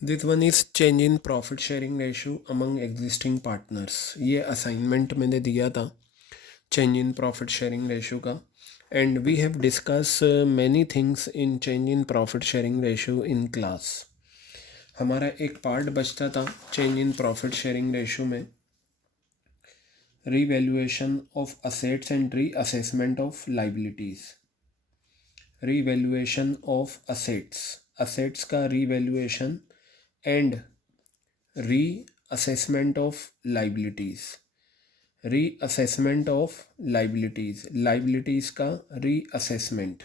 This one is change in profit sharing ratio among existing partners. ये assignment मैंने दिया था change in profit sharing ratio का, and we have discuss many things in change in profit sharing ratio in class. हमारा एक part बचता था change in profit sharing ratio में, revaluation of assets and reassessment of liabilities. Revaluation of assets, assets का revaluation and reassessment of liabilities. Reassessment of liabilities, liabilities का reassessment.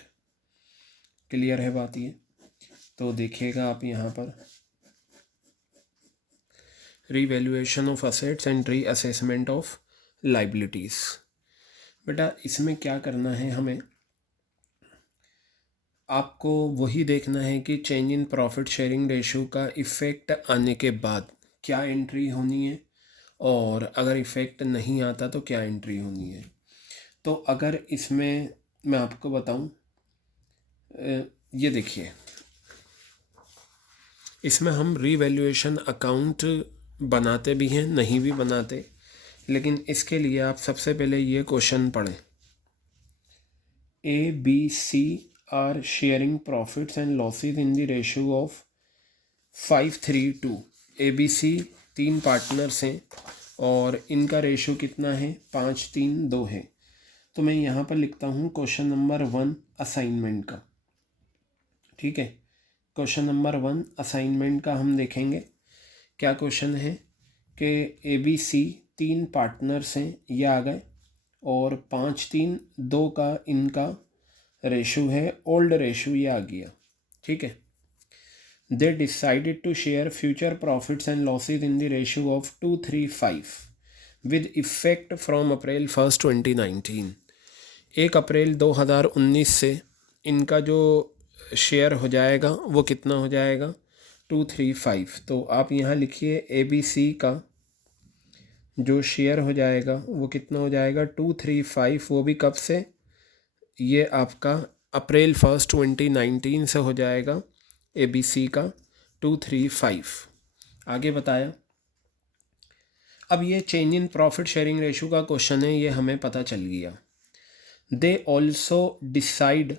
Clear है बात ये? तो देखिएगा आप यहाँ पर revaluation of assets and reassessment of liabilities. बेटा इसमें क्या करना है, हमें आपको वही देखना है कि change in profit sharing ratio का इफ़ेक्ट आने के बाद क्या एंट्री होनी है, और अगर इफ़ेक्ट नहीं आता तो क्या एंट्री होनी है। तो अगर इसमें मैं आपको बताऊं, ये देखिए, इसमें हम रीवैल्यूएशन अकाउंट बनाते भी हैं, नहीं भी बनाते, लेकिन इसके लिए आप सबसे पहले ये क्वेश्चन पढ़ें। A B C are sharing profits and losses in the ratio of 5:3:2। A B C 3 partners हैं और इनका रेशो कितना है, 5:3:2 है। तो मैं यहाँ पर लिखता हूँ क्वेश्चन नंबर 1 असाइनमेंट का। ठीक है, क्वेश्चन नंबर 1 असाइनमेंट का हम देखेंगे। क्या क्वेश्चन है कि ए बी सी 3 पार्टनर्स हैं, ये आ गए, और 5:3:2 का इनका रेशो है, ओल्ड रेशो ये आ गया। ठीक है, they decided to share future profits and losses in the ratio of 2:3:5 with effect from April 1st 2019। 1 अप्रैल 2019 से इनका जो शेयर हो जाएगा वो कितना हो जाएगा, 2:3:5। तो आप यहाँ लिखिए ए बी सी का जो शेयर हो जाएगा वो कितना हो जाएगा, 2:3:5। वो भी कब से, ये आपका अप्रैल 1st 2019 से हो जाएगा ए बी सी का 2:3:5। आगे बताया, अब ये change in profit sharing ratio का क्वेश्चन है, ये हमें पता चल गया। They also decide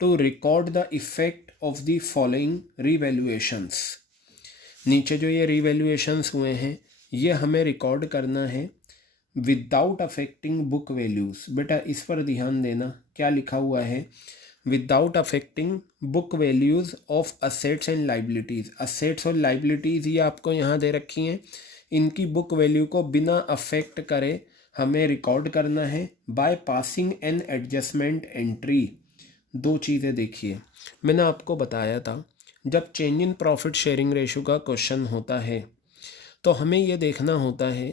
to record the effect of the following revaluations. नीचे जो ये रीवैल्यूएशंस हुए हैं ये हमें रिकॉर्ड करना है विदाउट अफेक्टिंग बुक वैल्यूज़। बेटा इस पर ध्यान देना, क्या लिखा हुआ है, without affecting book values of assets and liabilities. Assets और लाइबिलिटीज़ ये आपको यहाँ दे रखी हैं, इनकी बुक वैल्यू को बिना अफेक्ट करे हमें रिकॉर्ड करना है by passing an adjustment entry. दो चीज़ें देखिए, मैंने आपको बताया था जब change in profit sharing ratio का क्वेश्चन होता है तो हमें ये देखना होता है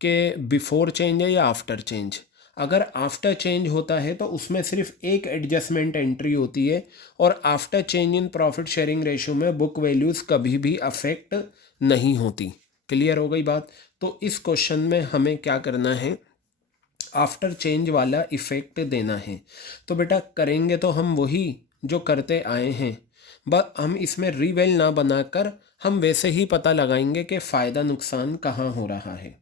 कि बिफोर चेंज है या आफ्टर चेंज। अगर आफ्टर चेंज होता है तो उसमें सिर्फ एक एडजस्टमेंट एंट्री होती है, और after change in profit sharing ratio में बुक वैल्यूज़ कभी भी अफेक्ट नहीं होती। क्लियर हो गई बात? तो इस क्वेश्चन में हमें क्या करना है, आफ्टर चेंज वाला इफ़ेक्ट देना है। तो बेटा करेंगे तो हम वही जो करते आए हैं, बस हम इसमें रीवेल ना बनाकर हम वैसे ही पता लगाएंगे कि फ़ायदा नुकसान कहाँ हो रहा है।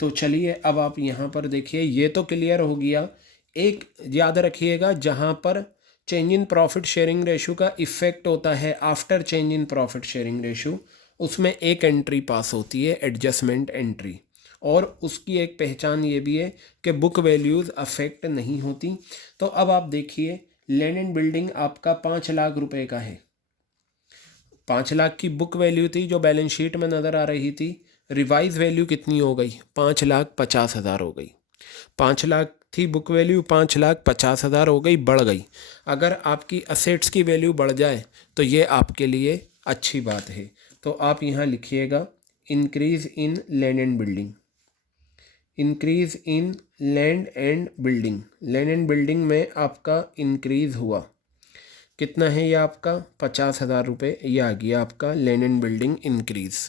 तो चलिए अब आप यहाँ पर देखिए, ये तो क्लियर हो गया। एक याद रखिएगा, जहाँ पर change in profit sharing ratio का इफ़ेक्ट होता है after change in profit sharing ratio, उसमें एक एंट्री पास होती है, एडजस्टमेंट एंट्री, और उसकी एक पहचान ये भी है कि बुक वैल्यूज़ अफेक्ट नहीं होती। तो अब आप देखिए, लैंड एंड बिल्डिंग आपका 5 लाख रुपए का है। 5 लाख की बुक वैल्यू थी जो बैलेंस शीट में नज़र आ रही थी, रिवाइज वैल्यू कितनी हो गई, 5,50,000 हो गई। 5 लाख थी बुक वैल्यू, 5,50,000 हो गई, बढ़ गई। अगर आपकी असेट्स की वैल्यू बढ़ जाए तो ये आपके लिए अच्छी बात है। तो आप यहाँ लिखिएगा increase in land and building, increase in land and building. Land and building में आपका इंक्रीज़ हुआ, कितना है ये आपका, 50,000 रुपये, ये आ गया आपका लैंड एंड बिल्डिंग इंक्रीज़।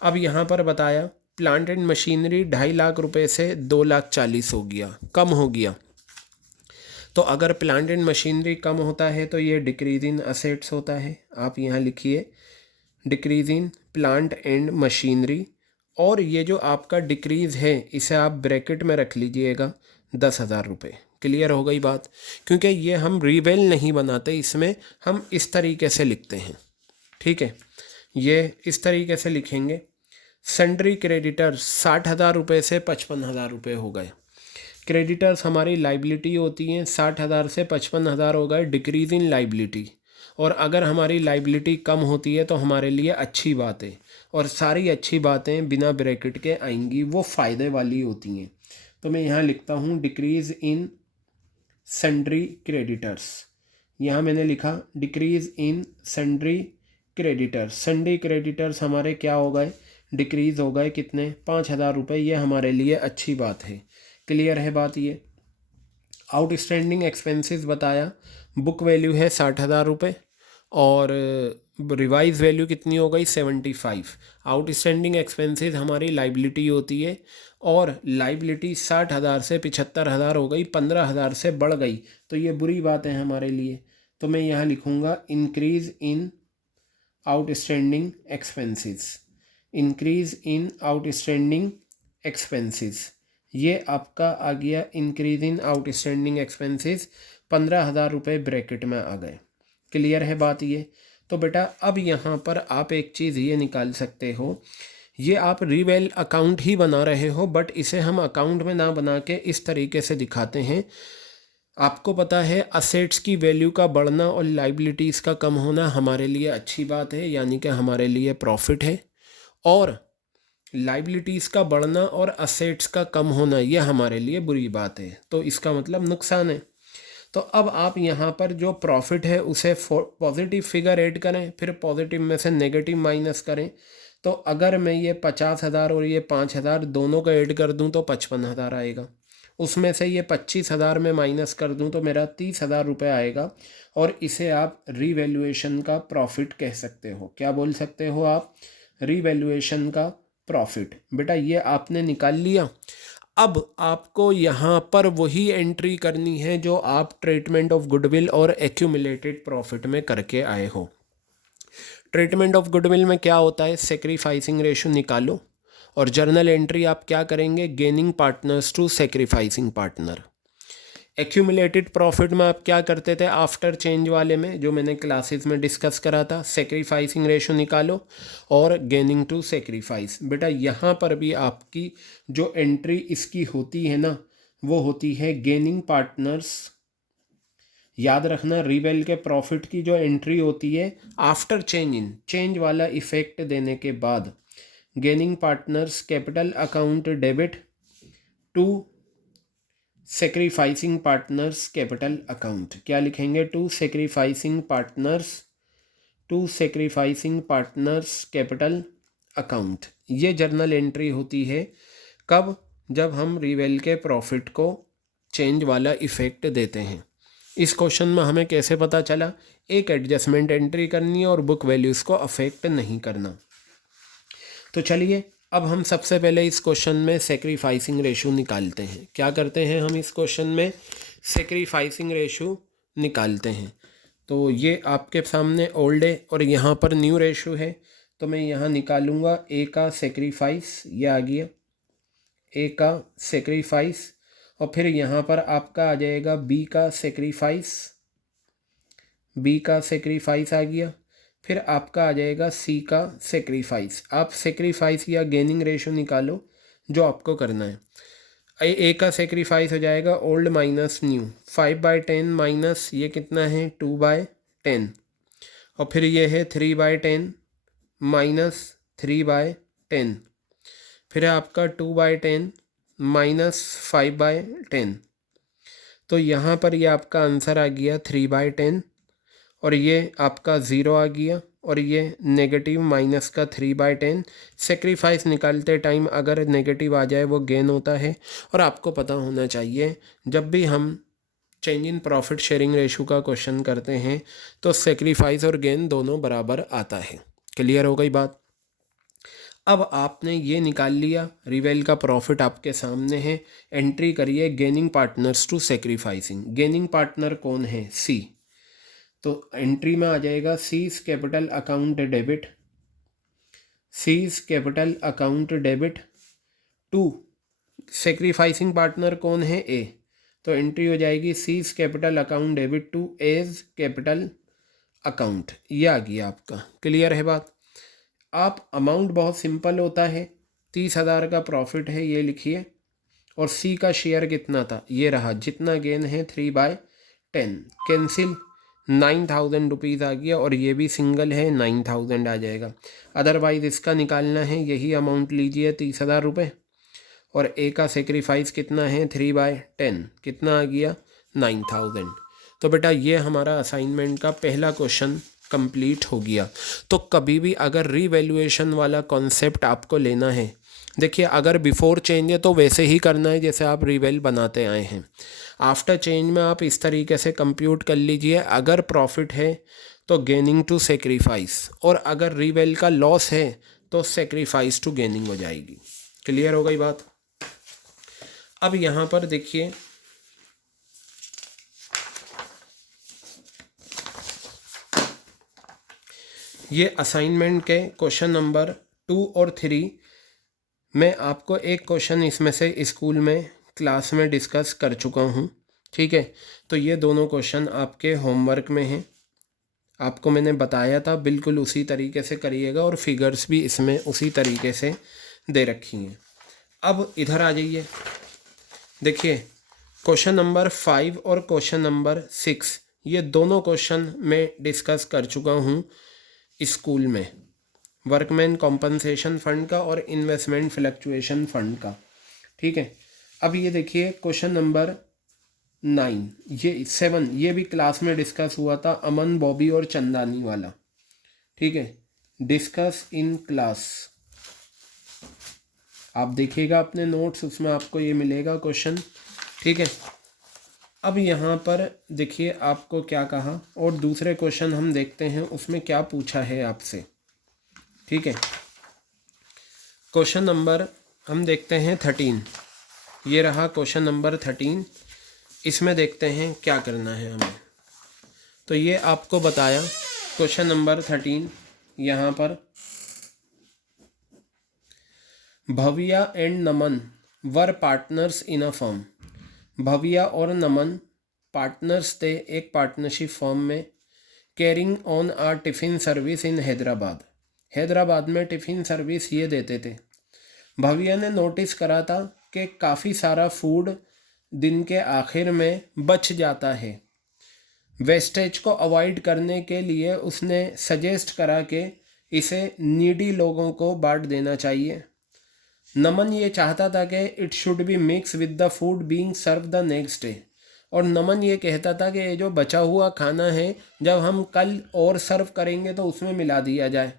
अब यहाँ पर बताया प्लांट एंड मशीनरी 2.5 लाख रुपए से 2,40,000 हो गया, कम हो गया। तो अगर प्लांट एंड मशीनरी कम होता है तो ये डिक्रीज इन असेट्स होता है। आप यहाँ लिखिए decrease in plant and machinery, और ये जो आपका डिक्रीज़ है इसे आप ब्रैकेट में रख लीजिएगा 10,000 रुपये। क्लियर हो गई बात? क्योंकि ये हम रिवेल नहीं बनाते, इसमें हम इस तरीके से लिखते हैं। ठीक है, ये इस तरीके से लिखेंगे। सन्ड्री क्रेडिटर्स 60,000 रुपये से 55,000 रुपये हो गए। क्रेडिटर्स हमारी लाइबिलिटी होती हैं, 60,000 से 55,000 हो गए डिक्रीज़ इन लाइबिलिटी। और अगर हमारी लाइबिलिटी कम होती है तो हमारे लिए अच्छी बात है, और सारी अच्छी बातें बिना ब्रैकेट के आएंगी, वो फ़ायदे वाली होती हैं। तो मैं यहाँ लिखता हूँ डिक्रीज़ इन सन्ड्री क्रेडिटर्स। यहाँ मैंने लिखा डिक्रीज़ इन सन्ड्री क्रेडिटर्स। सन्ड्री क्रेडिटर्स हमारे क्या हो गए? डिक्रीज़ हो गए कितने? 5,000 रुपये। ये हमारे लिए अच्छी बात है। क्लियर है बात? ये आउटस्टैंडिंग एक्सपेंसेस बताया, बुक वैल्यू है 60,000 रुपये और रिवाइज वैल्यू कितनी हो गई? 75। आउटस्टैंडिंग एक्सपेंसेस हमारी लाइबिलिटी होती है, और लाइबिलिटी 60,000 से 75,000 हो गई, 15,000 से बढ़ गई, तो ये बुरी बात है हमारे लिए। तो मैं यहाँ लिखूँगा increase in outstanding expenses. Increase in outstanding expenses, ये आपका आ गया इंक्रीज इन आउटस्टैंडिंग एक्सपेंसेस। 15,000 रुपये ब्रैकेट में आ गए। क्लियर है बात ये? तो बेटा अब यहाँ पर आप एक चीज़ ये निकाल सकते हो, ये आप रिवेल अकाउंट ही बना रहे हो, बट इसे हम अकाउंट में ना बना के इस तरीके से दिखाते हैं। आपको पता है असेट्स की वैल्यू का बढ़ना और लाइबिलिटीज़ का कम होना हमारे लिए अच्छी बात है, यानी कि हमारे लिए प्रॉफिट है, और लाइबिलिटीज़ का बढ़ना और असेट्स का कम होना ये हमारे लिए बुरी बात है, तो इसका मतलब नुकसान है। तो अब आप यहाँ पर जो प्रॉफिट है उसे पॉजिटिव फिगर ऐड करें, फिर पॉजिटिव में से नेगेटिव माइनस करें। तो अगर मैं ये 50,000 और ये 5,000 दोनों का ऐड कर दूँ तो 55,000 आएगा। उसमें से ये 25,000 में माइनस कर दूँ तो मेरा 30,000 रुपये आएगा, और इसे आप रीवैल्यूएशन का प्रॉफिट कह सकते हो। क्या बोल सकते हो आप? रीवैल्यूएशन का प्रॉफिट। बेटा ये आपने निकाल लिया। अब आपको यहाँ पर वही एंट्री करनी है जो आप ट्रीटमेंट ऑफ गुडविल और एक्यूमुलेटेड प्रॉफिट में करके आए हो। ट्रीटमेंट ऑफ गुडविल में क्या होता है? सेक्रीफाइसिंग रेशो निकालो, और जर्नल एंट्री आप क्या करेंगे? Gaining partners to sacrificing partner. Accumulated profit में आप क्या करते थे? आफ्टर चेंज वाले में जो मैंने क्लासेस में डिस्कस करा था, सेक्रीफाइसिंग रेशो निकालो और गेनिंग टू सेक्रीफाइस। बेटा यहाँ पर भी आपकी जो एंट्री इसकी होती है ना, वो होती है गेनिंग पार्टनर्स। याद रखना, रिवेल के प्रॉफिट की जो एंट्री होती है आफ्टर चेंज इन, चेंज वाला इफेक्ट देने के बाद, gaining partners capital account debit to sacrificing partners capital account. क्या लिखेंगे? To sacrificing partners capital account. ये जर्नल एंट्री होती है कब? जब हम रिवेल के प्रॉफिट को चेंज वाला इफेक्ट देते हैं। इस क्वेश्चन में हमें कैसे पता चला? एक एडजस्टमेंट एंट्री करनी है और बुक वैल्यूज़ को अफेक्ट नहीं करना। तो चलिए अब हम सबसे पहले इस क्वेश्चन में सेक्रीफाइसिंग रेशो निकालते हैं। क्या करते हैं हम इस क्वेश्चन में? सेक्रीफाइसिंग रेशो निकालते हैं। तो ये आपके सामने ओल्ड है और यहाँ पर न्यू रेशो है, तो मैं यहाँ निकालूंगा ए का सेक्रीफाइस, ये आ गया ए का सेक्रीफाइस, और फिर यहाँ पर आपका आ जाएगा बी का सेक्रीफाइस आ गया, फिर आपका आ जाएगा सी का सेक्रीफाइस। आप सेक्रीफाइस या गेनिंग रेशो निकालो जो आपको करना है। ए का सेक्रीफाइस हो जाएगा ओल्ड माइनस न्यू, 5/10 माइनस ये कितना है 2/10, और फिर ये है 3/10 माइनस 3/10, फिर आपका 2/10 माइनस 5/10। तो यहाँ पर ये आपका आंसर आ गया 3/10, और ये आपका ज़ीरो आ गया, और ये नेगेटिव माइनस का 3/10। सेक्रीफाइस निकालते टाइम अगर नेगेटिव आ जाए वो गेन होता है, और आपको पता होना चाहिए जब भी हम change in profit sharing ratio का क्वेश्चन करते हैं तो सेक्रीफाइस और गेन दोनों बराबर आता है। क्लियर हो गई बात? अब आपने ये निकाल लिया, रिवेल का प्रॉफिट आपके सामने है, एंट्री करिए gaining partners to sacrificing. Gaining partner कौन है? सी। तो एंट्री में आ जाएगा C's capital account debit C's capital account debit to sacrificing partner कौन है, ए, तो एंट्री हो जाएगी C's capital account debit to A's capital account. ये आ गया आपका। क्लियर है बात। आप अमाउंट बहुत सिंपल होता है, 30,000 का प्रॉफिट है ये लिखिए, और सी का शेयर कितना था, ये रहा, जितना गेन है 3/10, कैंसिल, 9,000 रुपीज़ आ गया, और ये भी सिंगल है 9,000 आ जाएगा। अदरवाइज़ इसका निकालना है, यही अमाउंट लीजिए 30,000 रुपये, और ए का सेक्रीफाइस कितना है 3/10, कितना आ गया 9,000। तो बेटा ये हमारा असाइनमेंट का पहला क्वेश्चन कंप्लीट हो गया। तो कभी भी अगर रीवैल्यूएशन वाला कॉन्सेप्ट आपको लेना है, देखिए अगर बिफोर चेंज है तो वैसे ही करना है जैसे आप रिवेल बनाते आए हैं। आफ्टर चेंज में आप इस तरीके से कंप्यूट कर लीजिए, अगर प्रॉफिट है तो गेनिंग टू सेक्रीफाइस, और अगर रिवेल का लॉस है तो सेक्रीफाइस टू गेनिंग हो जाएगी। क्लियर हो गई बात। अब यहाँ पर देखिए ये असाइनमेंट के क्वेश्चन नंबर 2 और 3, मैं आपको एक क्वेश्चन इसमें से स्कूल में क्लास में डिस्कस कर चुका हूँ, ठीक है। तो ये दोनों क्वेश्चन आपके होमवर्क में हैं, आपको मैंने बताया था बिल्कुल उसी तरीके से करिएगा, और फिगर्स भी इसमें उसी तरीके से दे रखी हैं। अब इधर आ जाइए, देखिए क्वेश्चन नंबर 5 और क्वेश्चन नंबर 6, ये दोनों क्वेश्चन मैं डिस्कस कर चुका हूँ स्कूल में, वर्कमैन कॉम्पनसेशन फ़ंड का और इन्वेस्टमेंट फ्लक्चुएशन फ़ंड का, ठीक है। अब ये देखिए क्वेश्चन नंबर 9, ये 7, ये भी क्लास में डिस्कस हुआ था, अमन, बॉबी और चंदानी वाला, ठीक है, डिस्कस इन क्लास। आप देखिएगा अपने नोट्स, उसमें आपको ये मिलेगा क्वेश्चन, ठीक है। अब यहाँ पर देखिए आपको क्या कहा, और दूसरे क्वेश्चन हम देखते हैं उसमें क्या पूछा है आपसे, ठीक है। क्वेश्चन नंबर हम देखते हैं 13, ये रहा क्वेश्चन नंबर 13, इसमें देखते हैं क्या करना है हमें। तो ये आपको बताया क्वेश्चन नंबर 13, यहाँ पर Bhavya and Naman were partners in a firm. Bhavya और नमन पार्टनर्स थे एक पार्टनरशिप फर्म में, carrying on a tiffin service in Hyderabad. Hyderabad में टिफ़िन सर्विस ये देते थे। भव्या ने नोटिस करा था कि काफ़ी सारा फूड दिन के आखिर में बच जाता है। वेस्टेज को अवॉइड करने के लिए उसने सजेस्ट करा कि इसे नीडी लोगों को बांट देना चाहिए। नमन ये चाहता था कि it should be mix with the food being serve the next day, और नमन ये कहता था कि ये जो बचा हुआ खाना है जब हम कल और सर्व करेंगे तो उसमें मिला दिया जाए।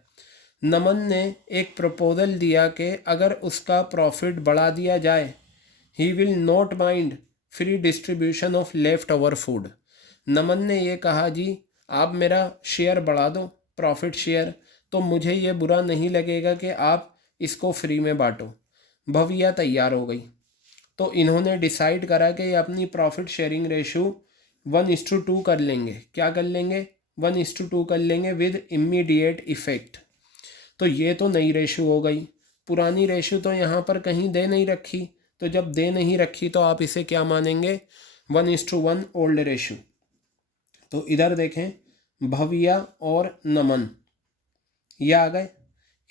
नमन ने एक प्रपोजल दिया कि अगर उसका प्रॉफिट बढ़ा दिया जाए, he will not mind free distribution of left over food. Naman ने ये कहा, जी आप मेरा शेयर बढ़ा दो, प्रॉफिट शेयर, तो मुझे ये बुरा नहीं लगेगा कि आप इसको फ्री में बांटो। भव्या तैयार हो गई, तो इन्होंने डिसाइड करा कि ये अपनी प्रॉफिट शेयरिंग रेशो 1:2 कर लेंगे। क्या कर लेंगे? 1:2 कर लेंगे विद इमीडिएट इफ़ेक्ट। तो ये तो नई रेशो हो गई, पुरानी रेशो तो यहाँ पर कहीं दे नहीं रखी, तो जब दे नहीं रखी तो आप इसे क्या मानेंगे? 1:1 ओल्ड रेशो। तो इधर देखें, भव्या और नमन ये आ गए,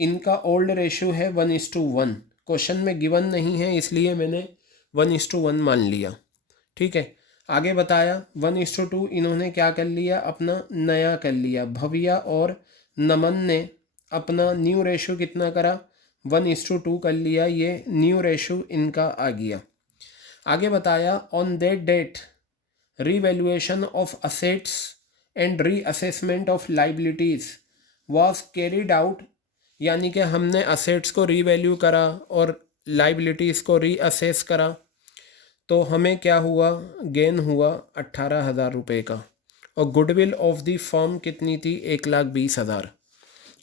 इनका ओल्ड रेशो है 1:1। क्वेश्चन में गिवन नहीं है इसलिए मैंने 1:1 मान लिया, ठीक है। आगे बताया 1:2 इन्होंने क्या कर लिया? अपना नया कर लिया। भव्या और नमन ने अपना न्यू रेशो कितना करा? 1:2 कर लिया। ये न्यू रेशो इनका आ गया। आगे बताया on that date revaluation of assets and reassessment of liabilities was carried out, यानी कि हमने असेट्स को रीवैल्यू करा और लाइबिलिटीज़ को रीअसेस करा, तो हमें क्या हुआ? गेन हुआ 18,000 रुपये का। और गुडविल ऑफ द फर्म कितनी थी? 1,20,000।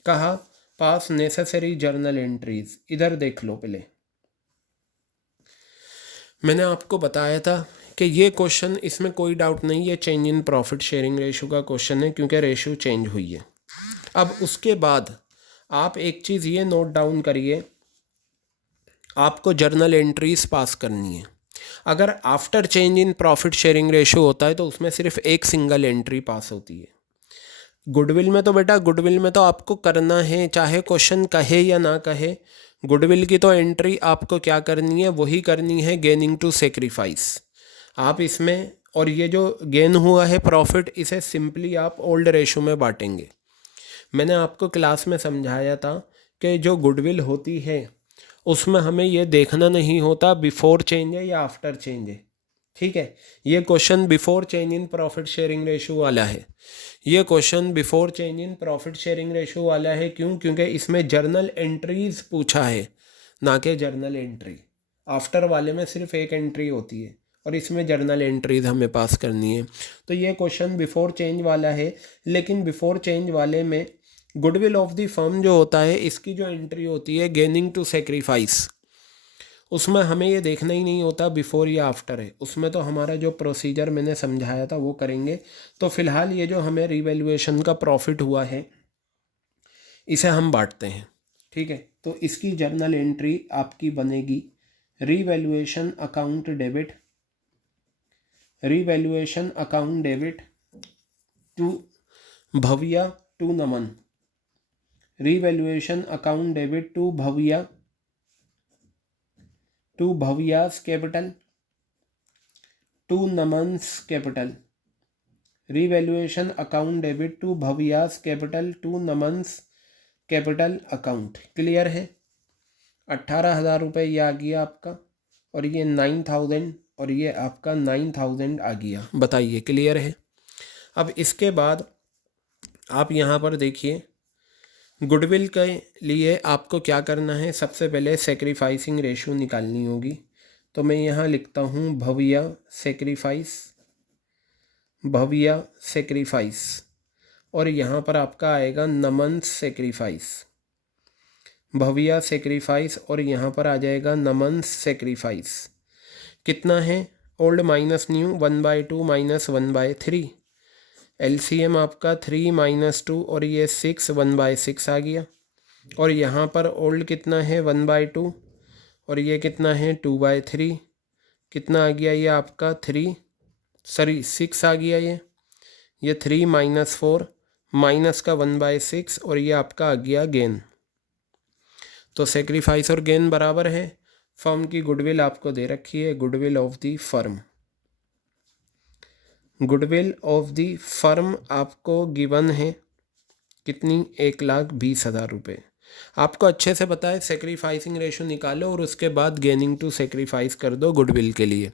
कहा पास नेसेसरी जर्नल एंट्रीज। इधर देख लो, पहले मैंने आपको बताया था कि ये क्वेश्चन, इसमें कोई डाउट नहीं, ये change in profit sharing ratio का क्वेश्चन है क्योंकि रेशो चेंज हुई है। अब उसके बाद आप एक चीज़ ये नोट डाउन करिए, आपको जर्नल एंट्रीज पास करनी है। अगर after change in profit sharing ratio होता है तो उसमें सिर्फ एक सिंगल एंट्री पास होती है। गुडविल में तो बेटा, गुडविल में तो आपको करना है, चाहे क्वेश्चन कहे या ना कहे, गुडविल की तो एंट्री आपको क्या करनी है, वही करनी है, गेनिंग टू सेक्रीफाइस। आप इसमें, और ये जो गेन हुआ है प्रॉफिट, इसे सिंपली आप ओल्ड रेशो में बांटेंगे। मैंने आपको क्लास में समझाया था कि जो गुडविल होती है उसमें हमें ये देखना नहीं होता बिफोर चेंज है या आफ्टर चेंज है। ठीक है, ये question before change in profit sharing ratio वाला है। ये question before change in profit sharing ratio वाला है। क्यों? क्योंकि इसमें जर्नल एंट्रीज पूछा है, ना कि जर्नल एंट्री। आफ्टर वाले में सिर्फ एक एंट्री होती है और इसमें जर्नल एंट्रीज हमें पास करनी है। तो ये क्वेश्चन बिफोर चेंज वाला है, लेकिन बिफोर चेंज वाले में गुडविल ऑफ द फर्म जो होता है, इसकी जो एंट्री होती है गेनिंग टू सेक्रीफाइस, उसमें हमें ये देखना ही नहीं होता बिफोर या आफ्टर है। उसमें तो हमारा जो प्रोसीजर मैंने समझाया था वो करेंगे। तो फिलहाल ये जो हमें रिवैल्यूएशन का प्रॉफिट हुआ है इसे हम बांटते हैं। ठीक है, तो इसकी जर्नल एंट्री आपकी बनेगी revaluation account debit, revaluation account debit to Bhavya to Naman, revaluation account debit to Bhavya, to Bhavya's capital, to Naman's capital, revaluation account debit to Bhavya's capital to Naman's capital account. Clear है? 18,000 रुपये ये आ गया आपका, और ये 9,000, और ये आपका 9,000 आ गया। बताइए क्लियर है? अब इसके बाद आप यहाँ पर देखिए, गुडविल के लिए आपको क्या करना है, सबसे पहले सेक्रीफाइसिंग रेशियो निकालनी होगी। तो मैं यहाँ लिखता हूँ भव्या सेक्रीफाइस, भव्या सेक्रीफाइस, और यहाँ पर आपका आएगा नमन सेक्रीफाइस, भव्या सेक्रीफाइस, और यहाँ पर आ जाएगा नमन सेक्रीफाइस। कितना है? Old minus new, 1/2 minus 1/3, LCM आपका 3 माइनस 2, और ये 6, 1/6 आ गया। और यहाँ पर ओल्ड कितना है? 1/2, और ये कितना है? 2/3। कितना आ गया ये आपका? 6 आ गया। ये 3 माइनस 4 माइनस का 1/6, और ये आपका आ गया गेन। तो सेक्रीफाइस और गेन बराबर है। फर्म की गुडविल आपको दे रखी है, goodwill of the firm, goodwill of the firm आपको गिवन है कितनी? 1,20,000 रुपये। आपको अच्छे से पता है, सेक्रीफाइसिंग रेशियो निकालो और उसके बाद गेनिंग टू सेक्रीफाइस कर दो गुडविल के लिए।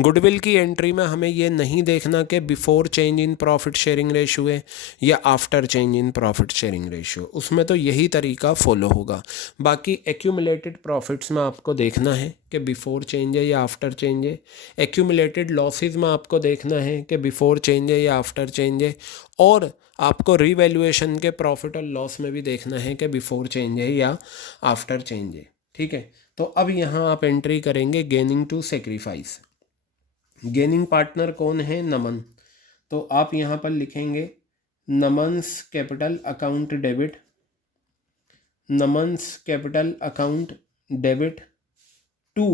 गुडविल की एंट्री में हमें ये नहीं देखना कि before change in profit sharing ratio है या after change in profit sharing ratio, उसमें तो यही तरीका फॉलो होगा। बाकी एक्यूमुलेटेड प्रॉफिट्स में आपको देखना है कि बिफोर चेंज है या आफ्टर चेंज है। एक्यूमुलेटेड लॉसेज में आपको देखना है कि बिफोर चेंज है या आफ्टर चेंज है। और आपको रिवैल्यूएशन के प्रॉफिट और लॉस में भी देखना है कि बिफोर चेंज है या आफ्टर चेंज है। ठीक है, तो अब यहाँ आप एंट्री करेंगे gaining to sacrifice. Gaining partner कौन है? नमन। तो आप यहाँ पर लिखेंगे Naman's capital account debit, Naman's capital account debit to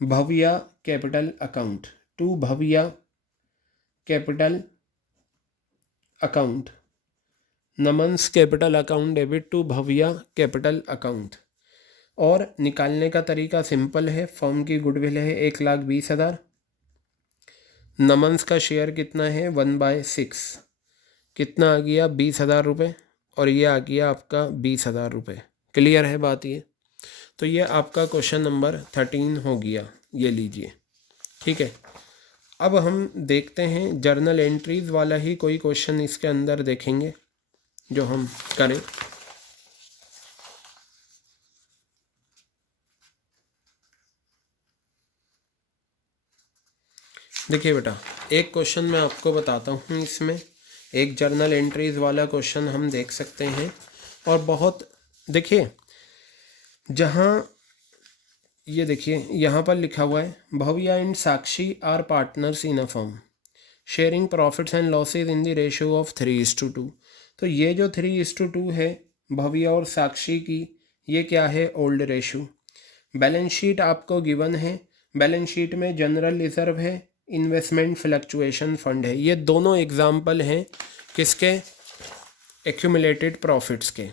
Bhavya capital account, to Bhavya capital account, Naman's capital account debit to Bhavya capital account. और निकालने का तरीका सिंपल है। फर्म की गुडविल है 1,20,000, नमन्स का शेयर कितना है? 1/6, कितना आ गया? 20,000 रुपये, और ये आ गया आपका 20,000 रुपये। क्लियर है बात ये? तो ये आपका क्वेश्चन नंबर 13 हो गया, ये लीजिए। ठीक है, अब हम देखते हैं जर्नल एंट्रीज वाला ही कोई क्वेश्चन इसके अंदर देखेंगे जो हम करें। देखिए बेटा, एक क्वेश्चन मैं आपको बताता हूँ, इसमें एक जर्नल एंट्रीज वाला क्वेश्चन हम देख सकते हैं। और बहुत देखिए, जहाँ ये देखिए यहाँ पर लिखा हुआ है Bhavya and Sakshi are partners in a firm sharing profits and losses in the ratio of 3:2। तो ये जो 3:2 है, भव्या और साक्षी की, ये क्या है, ओल्ड रेशो। बैलेंस शीट आपको गिवन है, बैलेंस शीट में जनरल रिजर्व है, इन्वेस्टमेंट फ्लक्चुएशन फंड है। ये दोनों एग्जाम्पल हैं किसके, एक्यूमुलेटेड प्रॉफिट्स के।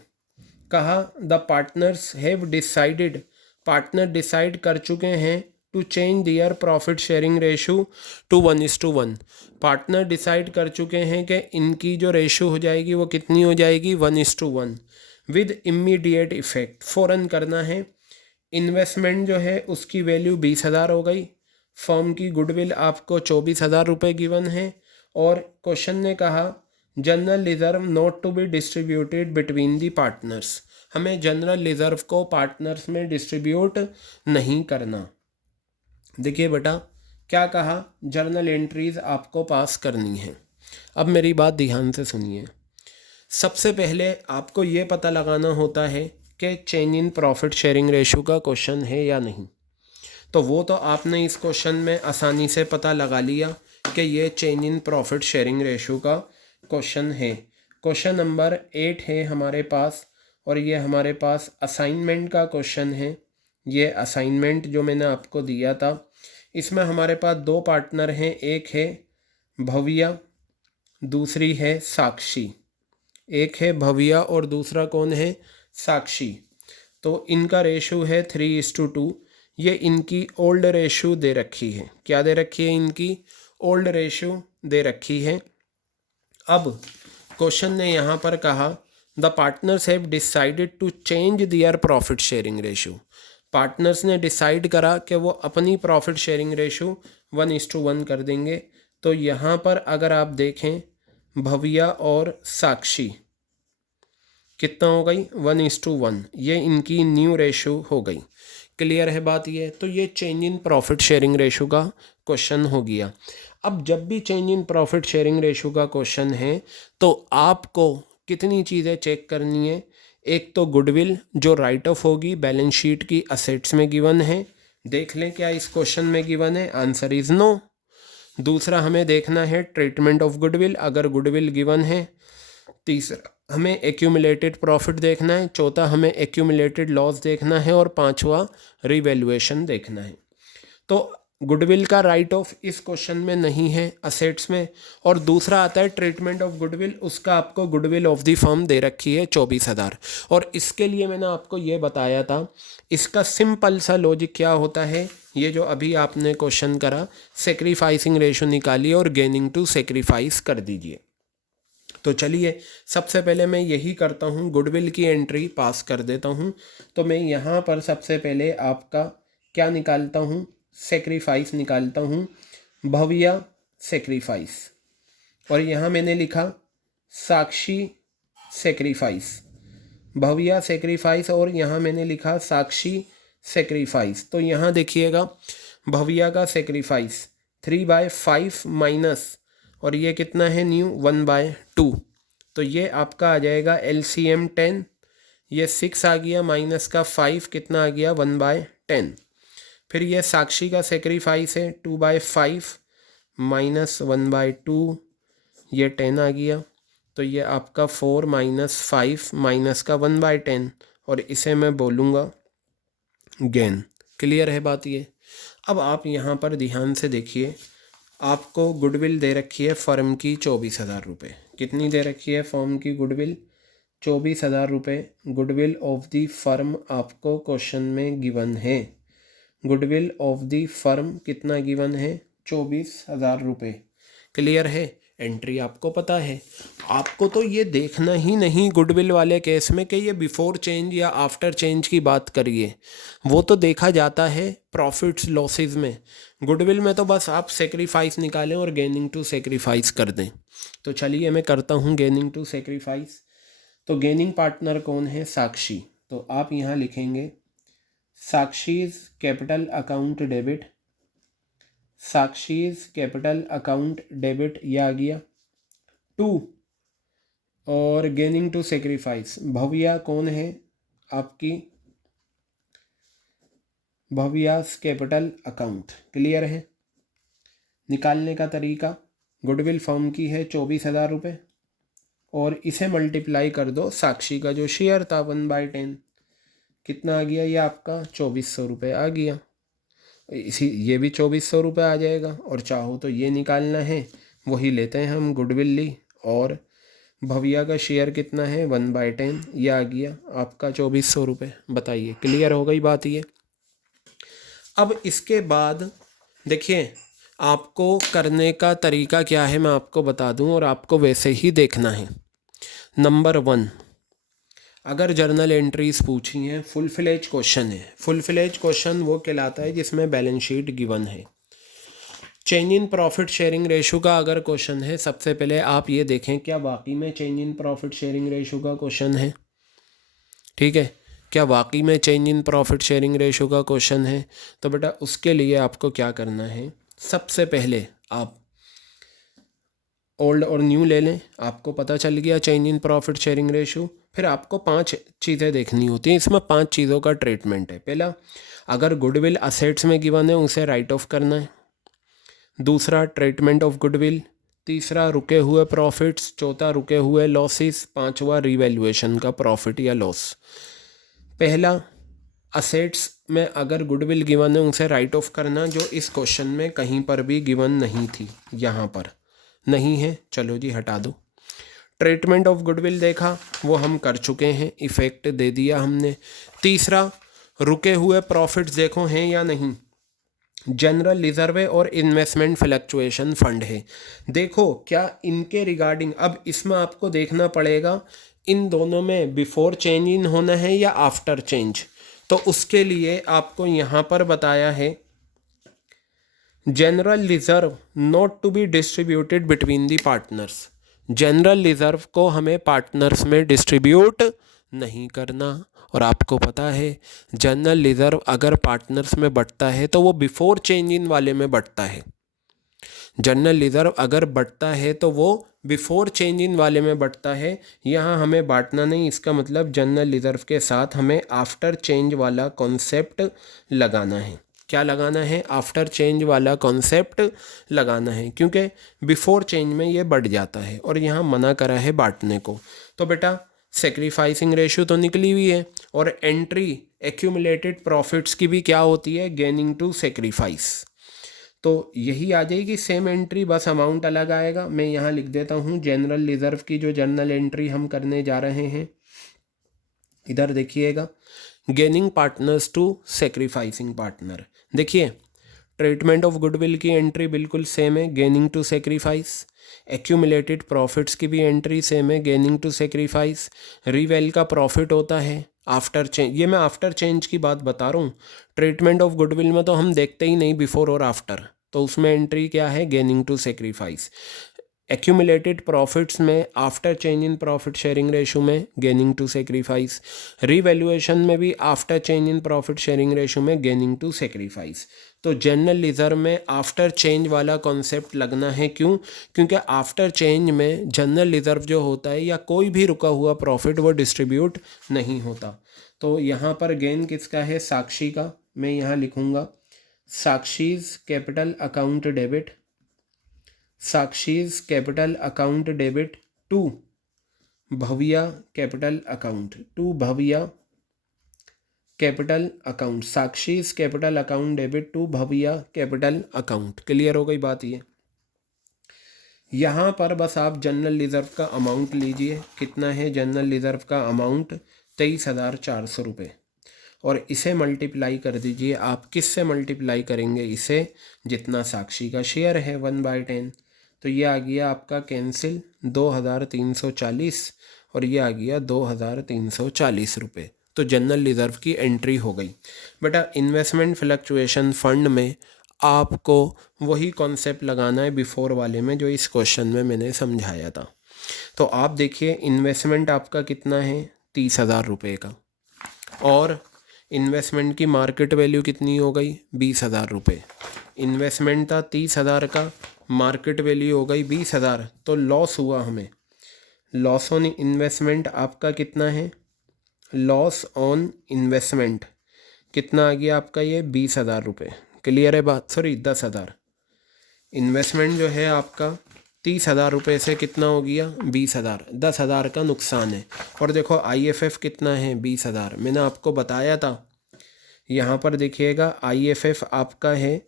कहा the partners have decided, partner decide कर चुके हैं to change their profit sharing ratio to 1:1। Partner decide कर चुके हैं कि इनकी जो रेशो हो जाएगी वो कितनी हो जाएगी, 1:1 विद इमीडिएट इफेक्ट, फ़ौरन करना है। इन्वेस्टमेंट जो है उसकी वैल्यू 20,000 हो गई, फर्म की गुडविल आपको 24,000 रुपये गिवन है, और क्वेश्चन ने कहा general reserve not to be distributed between the partners, हमें जनरल रिजर्व को पार्टनर्स में डिस्ट्रीब्यूट नहीं करना। देखिए बेटा क्या कहा, जर्नल एंट्रीज आपको पास करनी है। अब मेरी बात ध्यान से सुनिए। सबसे पहले आपको ये पता लगाना होता है कि change in profit sharing ratio का क्वेश्चन है या नहीं। तो वो तो आपने इस क्वेश्चन में आसानी से पता लगा लिया कि ये change in profit sharing ratio का क्वेश्चन है। क्वेश्चन नंबर 8 है हमारे पास, और ये हमारे पास असाइनमेंट का क्वेश्चन है। ये असाइनमेंट जो मैंने आपको दिया था, इसमें हमारे पास दो पार्टनर हैं, एक है भव्या, दूसरी है साक्षी। एक है भव्या और दूसरा कौन है, साक्षी। तो इनका रेशो है 3:2। ये इनकी ओल्ड रेशो दे रखी है, क्या दे रखी है, इनकी ओल्ड रेशो दे रखी है। अब क्वेश्चन ने यहाँ पर कहा the partners have decided to change their profit sharing ratio, partners ने डिसाइड करा कि वो अपनी प्रॉफिट शेयरिंग रेशो 1:1 कर देंगे। तो यहाँ पर अगर आप देखें भव्या और साक्षी कितना हो गई, 1:1, ये इनकी न्यू रेशो हो गई। क्लियर है बात ये, तो ये change in profit sharing ratio का क्वेश्चन हो गया। अब जब भी change in profit sharing ratio का क्वेश्चन है तो आपको कितनी चीज़ें चेक करनी है। एक तो गुडविल जो राइट ऑफ होगी बैलेंस शीट की असेट्स में गिवन है, देख लें क्या इस क्वेश्चन में गिवन है, आंसर इज नो। दूसरा हमें देखना है ट्रीटमेंट ऑफ गुडविल, अगर गुडविल गिवन है। तीसरा हमें एक्यूमुलेटेड प्रॉफिट देखना है, चौथा हमें एक्यूमुलेटेड लॉस देखना है, और पांचवा रिवैल्यूएशन देखना है। तो गुडविल का राइट ऑफ इस क्वेश्चन में नहीं है असेट्स में, और दूसरा आता है ट्रीटमेंट ऑफ गुडविल, उसका आपको गुडविल ऑफ द फर्म दे रखी है 24,000। और इसके लिए मैंने आपको ये बताया था, इसका सिंपल सा लॉजिक क्या होता है, ये जो अभी आपने क्वेश्चन करा, सेक्रीफाइसिंग रेशो निकालिए और गेनिंग टू सेक्रीफाइस कर दीजिए। तो चलिए सबसे पहले मैं यही करता हूँ, गुडविल की एंट्री पास कर देता हूँ। तो मैं यहाँ पर सबसे पहले आपका क्या निकालता हूँ, सेक्रीफाइस निकालता हूँ, भव्या सेक्रीफाइस, और यहाँ मैंने लिखा साक्षी सेक्रीफाइस, भव्या सेक्रीफाइस, और यहाँ मैंने लिखा साक्षी सेक्रीफाइस। तो यहाँ देखिएगा भव्या का सेक्रीफाइस 3/5 माइनस, और ये कितना है न्यू, 1/2। तो ये आपका आ जाएगा LCM 10, ये 6 आ गया, माइनस का 5 कितना आ गया, 1/10। फिर ये साक्षी का सेक्रीफाइस है 2/5 माइनस 1/2, ये 10 आ गया। तो ये आपका 4 माइनस 5 माइनस का 1/10, और इसे मैं बोलूँगा गेन। क्लियर है बात ये। अब आप यहाँ पर ध्यान से देखिए, आपको गुडविल दे रखी है फर्म की 24,000 रुपये। कितनी दे रखी है फर्म की गुडविल, 24,000 रुपये। गुडविल ऑफ दी फर्म आपको क्वेश्चन में गिवन है, गुडविल ऑफ दी फर्म कितना गिवन है, 24,000 रुपये। क्लियर है, एंट्री आपको पता है। आपको तो ये देखना ही नहीं गुडविल वाले केस में कि ये बिफोर चेंज या आफ्टर चेंज की बात करिए, वो तो देखा जाता है प्रॉफिट्स लॉसेस में। गुडविल में तो बस आप सेक्रीफाइस निकालें और गेनिंग टू सेक्रीफाइस कर दें। तो चलिए मैं करता हूँ गेनिंग टू सेक्रीफाइस। तो गेनिंग पार्टनर कौन है, साक्षी। तो आप यहाँ लिखेंगे Sakshi's capital account debit, Sakshi's capital account debit, ये आ गया 2। और गेनिंग टू सेक्रीफाइस भव्या कौन है आपकी, भव्यास कैपिटल अकाउंट। क्लियर है। निकालने का तरीका, गुडविल फर्म की है 24,000 रुपये, और इसे मल्टीप्लाई कर दो साक्षी का जो शेयर था 1/10, कितना आ गया ये आपका 2400 रुपये आ गया। इसी ये भी 2400 रुपये आ जाएगा, और चाहो तो ये निकालना है वही लेते हैं हम, गुडविल ली, और भव्या का शेयर कितना है 1/10, ये आ गया आपका 2400 रुपये। बताइए क्लियर हो गई बात ये। अब इसके बाद देखिए आपको करने का तरीका क्या है मैं आपको बता दूं, और आपको वैसे ही देखना है। नंबर 1, अगर जर्नल एंट्रीज पूछी हैं, फुल फ्लेज क्वेश्चन है। फुल फ्लेज क्वेश्चन वो कहलाता है जिसमें बैलेंस शीट गिवन है। Change in profit sharing ratio का अगर क्वेश्चन है, सबसे पहले आप ये देखें क्या वाकई में change in profit sharing ratio का क्वेश्चन है। ठीक है, क्या वाकई में change in profit sharing ratio का क्वेश्चन है। तो बेटा उसके लिए आपको क्या करना है, सबसे पहले आप ओल्ड और न्यू ले लें, आपको पता चल गया change in profit sharing ratio. फिर आपको 5 चीज़ें देखनी होती हैं, इसमें 5 चीज़ों का ट्रीटमेंट है। पहला, अगर गुडविल असेट्स में गिवन है उसे राइट ऑफ करना है। दूसरा, ट्रीटमेंट ऑफ गुडविल। तीसरा, रुके हुए प्रॉफिट्स। चौथा, रुके हुए लॉसेस। पांचवा, रीवैल्यूएशन का प्रॉफिट या लॉस। पहला, असेट्स में अगर गुडविल गिवन है उसे राइट ऑफ करना, जो इस क्वेश्चन में कहीं पर भी गिवन नहीं थी, यहाँ पर नहीं है, चलो जी हटा दो। ट्रीटमेंट ऑफ गुडविल देखा, वो हम कर चुके हैं, इफेक्ट दे दिया हमने। तीसरा, रुके हुए प्रॉफिट्स देखो हैं या नहीं। जनरल रिजर्व और इन्वेस्टमेंट फ्लक्चुएशन फंड है, देखो क्या इनके रिगार्डिंग। अब इसमें आपको देखना पड़ेगा इन दोनों में बिफोर चेंज इन होना है या आफ्टर चेंज। तो उसके लिए आपको यहाँ पर बताया है general reserve not to be distributed between the partners. General reserve को हमें पार्टनर्स में डिस्ट्रीब्यूट नहीं करना। और आपको पता है जनरल रिजर्व अगर पार्टनर्स में बढ़ता है तो वो बिफोर चेंज इन वाले में बढ़ता है। जनरल रिजर्व अगर बढ़ता है तो वो बिफोर चेंज इन वाले में बढ़ता है। यहाँ हमें बांटना नहीं, इसका मतलब जनरल रिजर्व के साथ हमें आफ्टर चेंज वाला कॉन्सेप्ट लगाना है। क्या लगाना है, आफ्टर चेंज वाला कॉन्सेप्ट लगाना है, क्योंकि बिफोर चेंज में ये बढ़ जाता है और यहाँ मना करा है बांटने को। तो बेटा सेक्रीफाइसिंग रेशियो तो निकली हुई है, और एंट्री एक्यूमुलेटेड प्रॉफिट्स की भी क्या होती है, गेनिंग टू सेक्रीफाइस। तो यही आ जाएगी सेम एंट्री, बस अमाउंट अलग आएगा। मैं यहाँ लिख देता हूँ जनरल रिजर्व की जो जर्नल एंट्री हम करने जा रहे हैं, इधर देखिएगा, gaining partners to sacrificing partner. देखिए ट्रीटमेंट ऑफ गुडविल की एंट्री बिल्कुल सेम है, gaining to sacrifice. Accumulated profits की भी एंट्री सेम है, गेनिंग टू सेक्रीफाइस। रीवेल का प्रॉफिट होता है आफ्टर चेंज, ये मैं आफ्टर चेंज की बात बता रहा हूँ। ट्रीटमेंट ऑफ गुडविल में तो हम देखते ही नहीं बिफोर और आफ्टर, तो उसमें एंट्री क्या है, gaining to sacrifice. Accumulated profits में after change in profit sharing ratio में गेनिंग टू सेक्रीफाइस। रीवैल्यूएशन में भी after change in profit sharing ratio में गेनिंग टू सेक्रीफाइस। तो जनरल रिजर्व में आफ्टर चेंज वाला कॉन्सेप्ट लगना है। क्यों, क्योंकि आफ्टर चेंज में जनरल रिजर्व जो होता है या कोई भी रुका हुआ प्रॉफिट वो डिस्ट्रीब्यूट नहीं होता। तो यहाँ पर गेन किसका है, साक्षी का। मैं यहाँ लिखूँगा Sakshi's capital account debit, Sakshi's capital account debit to Bhavya capital account, to Bhavya capital account, Sakshi's capital account debit to Bhavya capital account. Clear हो गई बात ये। यहाँ पर बस आप जनरल रिजर्व का अमाउंट लीजिए, कितना है जनरल रिजर्व का अमाउंट, 23,400 रुपये, और इसे मल्टीप्लाई कर दीजिए। आप किससे मल्टीप्लाई करेंगे इसे, जितना साक्षी का शेयर है 1/10। तो ये आ गया आपका कैंसिल 2,340, और ये आ गया 2,340 रुपये। तो जनरल रिजर्व की एंट्री हो गई। बेटा इन्वेस्टमेंट फ्लक्चुएशन फंड में आपको वही कॉन्सेप्ट लगाना है बिफोर वाले में जो इस क्वेश्चन में मैंने समझाया था। तो आप देखिए इन्वेस्टमेंट आपका कितना है, 30,000 रुपये का, और इन्वेस्टमेंट की मार्केट वैल्यू कितनी हो गई, 20,000 रुपये। इन्वेस्टमेंट था 30,000 का, मार्केट वैल्यू हो गई 20,000, तो लॉस हुआ हमें। लॉस ऑन इन्वेस्टमेंट आपका कितना है, लॉस ऑन इन्वेस्टमेंट कितना आ गया आपका, ये 20,000 रुपये। क्लियर है बात, सॉरी 10,000। इन्वेस्टमेंट जो है आपका 30,000 रुपये से कितना हो गया 20,000, 10,000 का नुकसान है। और देखो IFF कितना है 20,000, मैंने आपको बताया था। यहाँ पर देखिएगा IFF आपका है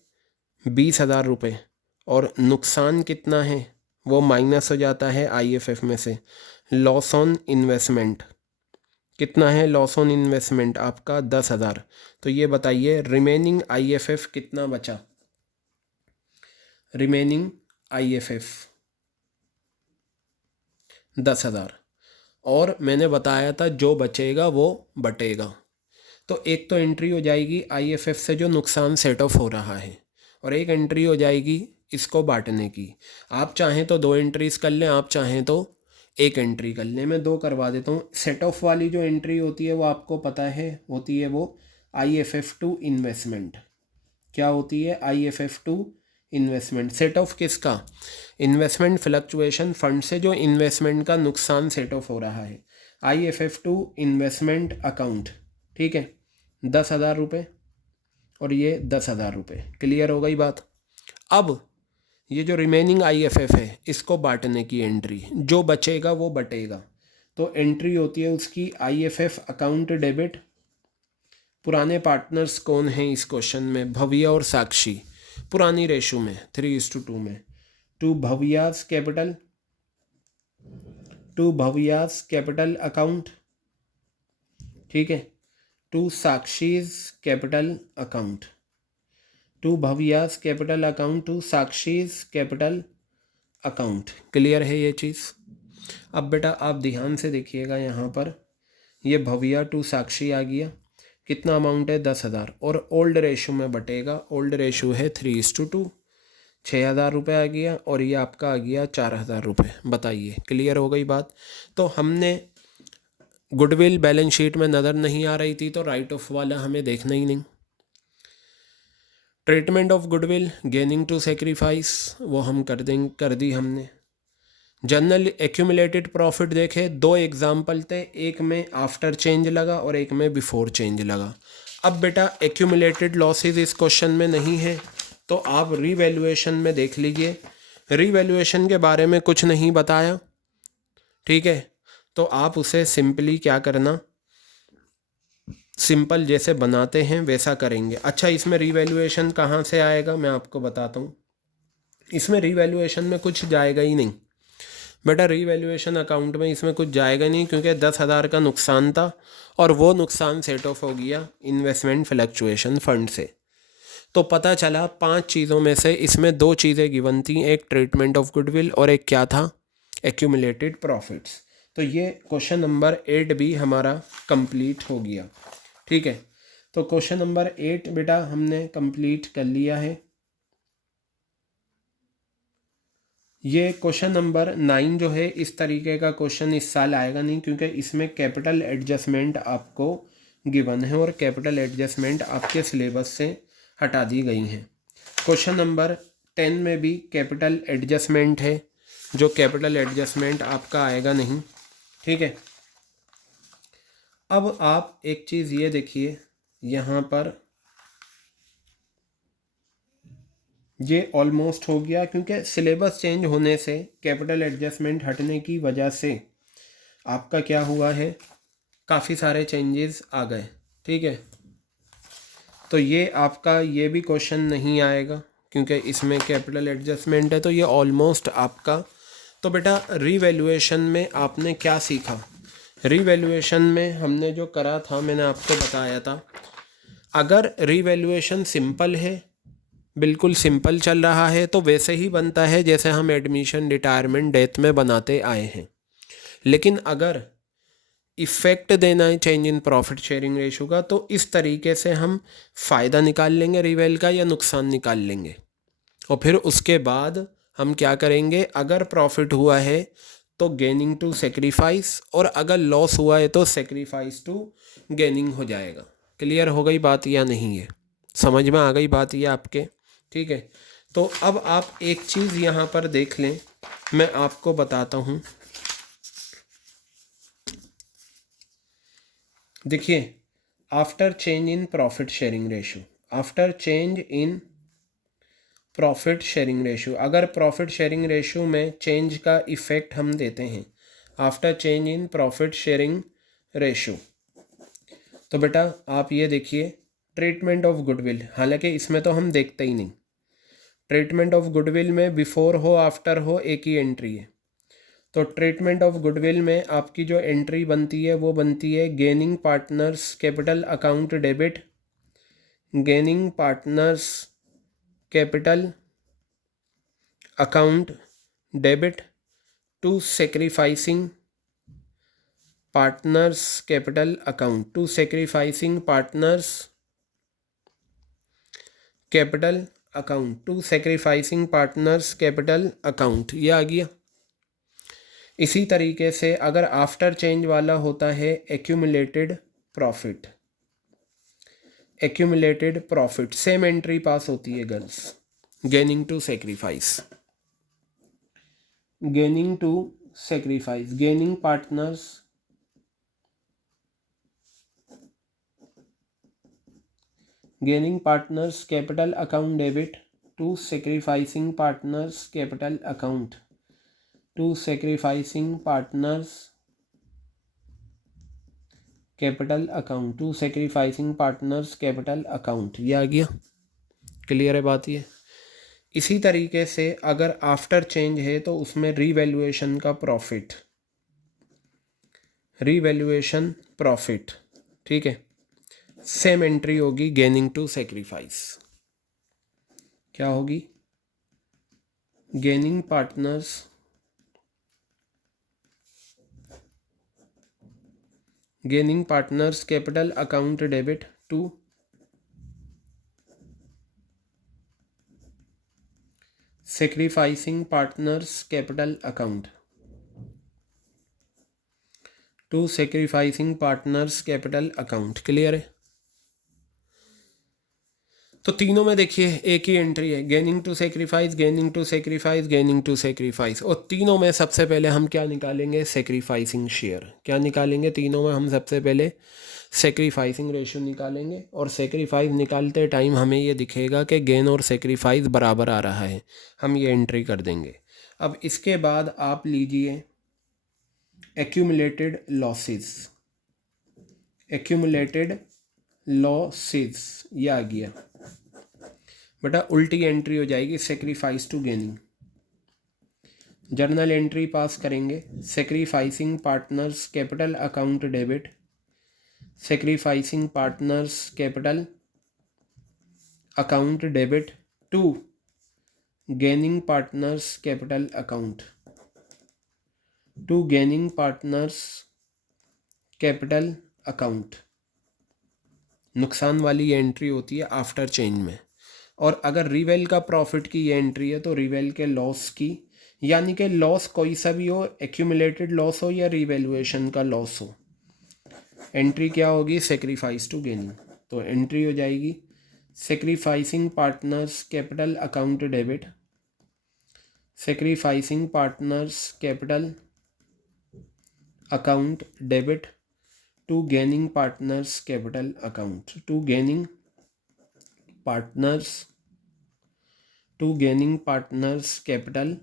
20,000 रुपये और नुकसान कितना है वो माइनस हो जाता है IFF में से। लॉस ऑन इन्वेस्टमेंट कितना है, लॉस ऑन इन्वेस्टमेंट आपका 10,000। तो ये बताइए रिमेनिंग IFF कितना बचा, रिमेनिंग IFF 10,000। और मैंने बताया था जो बचेगा वो बटेगा। तो एक तो एंट्री हो जाएगी IFF से जो नुकसान सेट ऑफ हो रहा है, और एक एंट्री हो जाएगी इसको बांटने की। आप चाहें तो 2 एंट्रीज कर लें, आप चाहें तो एक एंट्री कर लें। मैं 2 करवा देता हूँ। सेट ऑफ वाली जो एंट्री होती है वो आपको पता है होती है वो IFF टू इन्वेस्टमेंट। क्या होती है IFF to investment. Set off किसका, इन्वेस्टमेंट फ्लक्चुएशन फंड से जो इन्वेस्टमेंट का नुकसान सेट ऑफ हो रहा है। IFF टू इन्वेस्टमेंट अकाउंट, ठीक है, 10,000 रुपये और ये 10,000 रुपये। क्लियर हो गई बात। अब ये जो रिमेनिंग IFF है इसको बांटने की एंट्री, जो बचेगा वो बटेगा। तो एंट्री होती है उसकी IFF अकाउंट डेबिट। पुराने पार्टनर्स कौन हैं इस क्वेश्चन में, भव्या और साक्षी। पुरानी रेशो में 3:2 में। टू भव्यास कैपिटल अकाउंट, ठीक है, to Sakshi's capital account, to Bhavya's capital account, to Sakshi's capital account. Clear है ये चीज़। अब बेटा आप ध्यान से देखिएगा, यहाँ पर ये भव्या टू साक्षी आ गया, कितना अमाउंट है 10,000 और ओल्ड रेशो में बटेगा। ओल्ड रेशो है 3:2, 6,000 रुपये आ गया और ये आपका आ गया 4,000 रुपये। बताइए क्लियर हो गई बात। तो हमने गुडविल बैलेंस शीट में नज़र नहीं आ रही थी तो राइट ऑफ वाला हमें देखना ही नहीं। Treatment of goodwill gaining to sacrifice वो हम कर दी हमने। जनरल एक्यूमुलेटेड प्रॉफिट देखे, 2 एग्जाम्पल थे, एक में आफ्टर चेंज लगा और एक में बिफोर चेंज लगा। अब बेटा एक्यूमुलेटेड लॉसेस इस क्वेश्चन में नहीं है तो आप रीवैल्यूएशन में देख लीजिए। रीवैल्यूएशन के बारे में कुछ नहीं बताया, ठीक है, तो आप उसे सिंपली क्या करना, सिंपल जैसे बनाते हैं वैसा करेंगे। अच्छा इसमें रीवैल्यूएशन कहाँ से आएगा मैं आपको बताता हूँ। इसमें रीवैल्यूएशन में कुछ जाएगा ही नहीं बेटा, रीवैल्यूएशन अकाउंट में इसमें कुछ जाएगा नहीं क्योंकि 10,000 का नुकसान था और वो नुकसान सेट ऑफ हो गया इन्वेस्टमेंट फ्लक्चुएशन फंड से। तो पता चला 5 चीज़ों में से इसमें 2 चीज़ें गिवन थी, एक ट्रीटमेंट ऑफ गुडविल और एक क्या था, एक्यूमुलेटेड प्रॉफिट्स। तो ये क्वेश्चन नंबर 8 भी हमारा कंप्लीट हो गया, ठीक है। तो क्वेश्चन नंबर 8 बेटा हमने कंप्लीट कर लिया है। ये क्वेश्चन नंबर 9 जो है इस तरीके का क्वेश्चन इस साल आएगा नहीं क्योंकि इसमें कैपिटल एडजस्टमेंट आपको गिवन है और कैपिटल एडजस्टमेंट आपके सिलेबस से हटा दी गई हैं। क्वेश्चन नंबर 10 में भी कैपिटल एडजस्टमेंट है, जो कैपिटल एडजस्टमेंट आपका आएगा नहीं, ठीक है। अब आप एक चीज़ ये देखिए, यहाँ पर ये ऑलमोस्ट हो गया क्योंकि सिलेबस चेंज होने से, कैपिटल एडजस्टमेंट हटने की वजह से आपका क्या हुआ है, काफ़ी सारे चेंजेस आ गए, ठीक है। तो ये आपका ये भी क्वेश्चन नहीं आएगा क्योंकि इसमें कैपिटल एडजस्टमेंट है, तो ये ऑलमोस्ट आपका। तो बेटा रीवैल्यूएशन में आपने क्या सीखा, रीवैल्यूएशन में हमने जो करा था मैंने आपको बताया था, अगर रीवैल्यूएशन सिंपल है, बिल्कुल सिंपल चल रहा है तो वैसे ही बनता है जैसे हम एडमिशन, रिटायरमेंट, डेथ में बनाते आए हैं। लेकिन अगर इफ़ेक्ट देना है change in profit sharing ratio का तो इस तरीके से हम फ़ायदा निकाल लेंगे रिवेल का या नुकसान निकाल लेंगे, और फिर उसके बाद हम क्या करेंगे, अगर प्रॉफिट हुआ है तो गेनिंग टू सेक्रीफाइस और अगर लॉस हुआ है तो सेक्रीफाइस टू गेनिंग हो जाएगा। क्लियर हो गई बात या नहीं है, समझ में आ गई बात ये आपके, ठीक है। तो अब आप एक चीज़ यहाँ पर देख लें, मैं आपको बताता हूँ। देखिए after change in profit sharing ratio, after change in profit sharing ratio, अगर प्रॉफिट शेयरिंग रेशियो में चेंज का इफ़ेक्ट हम देते हैं after change in profit sharing ratio, तो बेटा आप ये देखिए ट्रीटमेंट ऑफ गुडविल, हालांकि इसमें तो हम देखते ही नहीं, ट्रीटमेंट ऑफ गुडविल में बिफोर हो आफ्टर हो एक ही एंट्री है। तो ट्रीटमेंट ऑफ गुडविल में आपकी जो एंट्री बनती है वो बनती है gaining partners capital account debit, gaining partners capital account debit to sacrificing partners capital account, to sacrificing partners capital account, to sacrificing partners capital account, ये आ गया। इसी तरीके से अगर आफ्टर चेंज वाला होता है accumulated profit, accumulated profit same entry pass होती है girls, gaining to sacrifice, gaining to sacrifice, gaining partners capital account debit to sacrificing partners capital account, to sacrificing partners capital account, to sacrificing partners capital account, ये आ गया। Clear है बात ये। इसी तरीके से अगर आफ्टर चेंज है तो उसमें रीवैल्यूएशन का प्रॉफिट, रीवैल्यूएशन प्रॉफिट, ठीक है, सेम एंट्री होगी गेनिंग टू सेक्रीफाइस, क्या होगी, gaining partners capital account debit to sacrificing partners capital account, to sacrificing partners capital account. Clear है। तो तीनों में देखिए एक ही एंट्री है, gaining to sacrifice, gaining to sacrifice, gaining to sacrifice, और तीनों में सबसे पहले हम क्या निकालेंगे, सेक्रीफाइसिंग शेयर। क्या निकालेंगे, तीनों में हम सबसे पहले सेक्रीफाइसिंग रेशियो निकालेंगे, और सेक्रीफाइस निकालते टाइम हमें ये दिखेगा कि गेन और सेक्रीफाइस बराबर आ रहा है, हम ये एंट्री कर देंगे। अब इसके बाद आप लीजिए एक्यूमुलेटेड लॉसेस, एक्यूमुलेटेड लॉसेस, ये आ गया बेटा, उल्टी एंट्री हो जाएगी sacrifice to gaining. Journal entry pass करेंगे, sacrificing partners capital account debit, sacrificing partners capital account debit to gaining partners capital account, to gaining partners capital account. नुकसान वाली ये एंट्री होती है आफ्टर चेंज में। और अगर रिवेल का प्रॉफिट की ये एंट्री है तो रिवेल के लॉस की, यानी कि लॉस कोई सा भी हो, एक्यूमुलेटेड लॉस हो या रिवैल्यूएशन का लॉस हो, एंट्री क्या होगी, सेक्रीफाइस टू गेनिंग। तो एंट्री हो जाएगी sacrificing partners capital account debit, sacrificing partners capital account debit to gaining partners capital account, to gaining partners, to gaining partners capital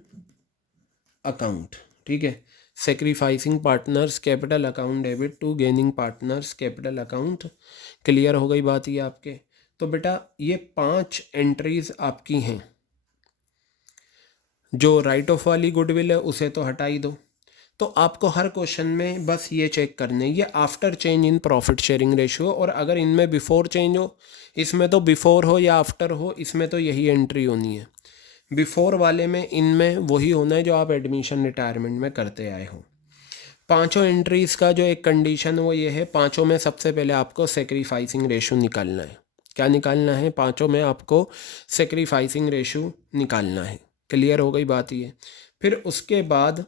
account, ठीक है, sacrificing partners capital account debit to gaining partners capital account. Clear हो गई बात ये आपके। तो बेटा ये 5 एंट्रीज आपकी हैं। जो राइट ऑफ वाली गुडविल है उसे तो हटा ही दो। तो आपको हर क्वेश्चन में बस ये चेक करने, ये after change in profit sharing ratio, और अगर इनमें बिफोर चेंज हो, इसमें तो बिफोर हो या आफ्टर हो, इसमें तो यही एंट्री होनी है। बिफोर वाले में इनमें वही होना है जो आप एडमिशन रिटायरमेंट में करते आए हो। पांचों एंट्रीज़ का जो एक कंडीशन वो ये है, पांचों में सबसे पहले आपको सेक्रीफाइसिंग रेशियो निकालना है। क्या निकालना है, पांचों में आपको सेक्रीफाइसिंग रेशियो निकालना है। क्लियर हो गई बात ये। फिर उसके बाद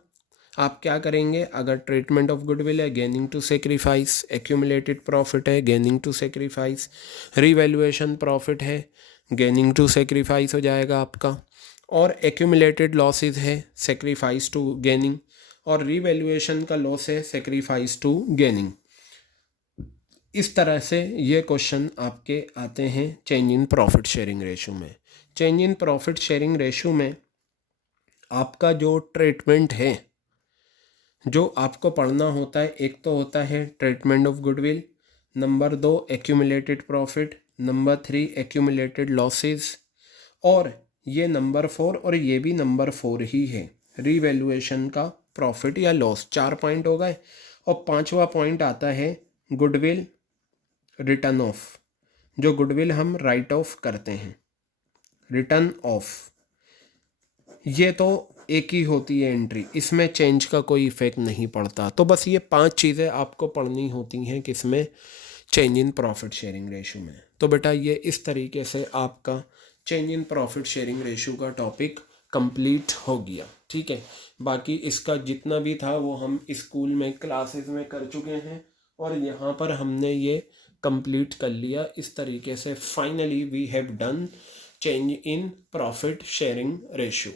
आप क्या करेंगे, अगर ट्रीटमेंट ऑफ गुडविल है gaining to sacrifice, accumulated profit है gaining to sacrifice, revaluation profit है गेनिंग टू सेक्रीफाइस हो जाएगा आपका, और एक्यूमुलेटेड लॉसेस है सेक्रीफाइस टू गेनिंग, और रीवैल्यूएशन का लॉस है सेक्रीफाइस टू गेनिंग। इस तरह से ये क्वेश्चन आपके आते हैं change in profit sharing ratio में। Change in profit sharing ratio में आपका जो ट्रीटमेंट है जो आपको पढ़ना होता है, एक तो होता है treatment of goodwill, number 2 accumulated profit, number 3 accumulated losses, और ये नंबर 4 और ये भी नंबर 4 ही है, रीवैल्यूएशन का प्रॉफिट या लॉस। 4 पॉइंट हो गए। और 5वां पॉइंट आता है गुडविल रिटर्न ऑफ, जो गुडविल हम राइट ऑफ करते हैं, रिटर्न ऑफ। ये तो एक ही होती है एंट्री, इसमें चेंज का कोई इफेक्ट नहीं पड़ता। तो बस ये 5 चीज़ें आपको पढ़नी होती हैं किसमें, change in profit sharing ratio में। तो बेटा ये इस तरीके से आपका change in profit sharing ratio का टॉपिक कंप्लीट हो गया। ठीक है, बाकी इसका जितना भी था वो हम स्कूल में क्लासेस में कर चुके हैं और यहाँ पर हमने ये कंप्लीट कर लिया। इस तरीके से finally we have done change in profit sharing ratio.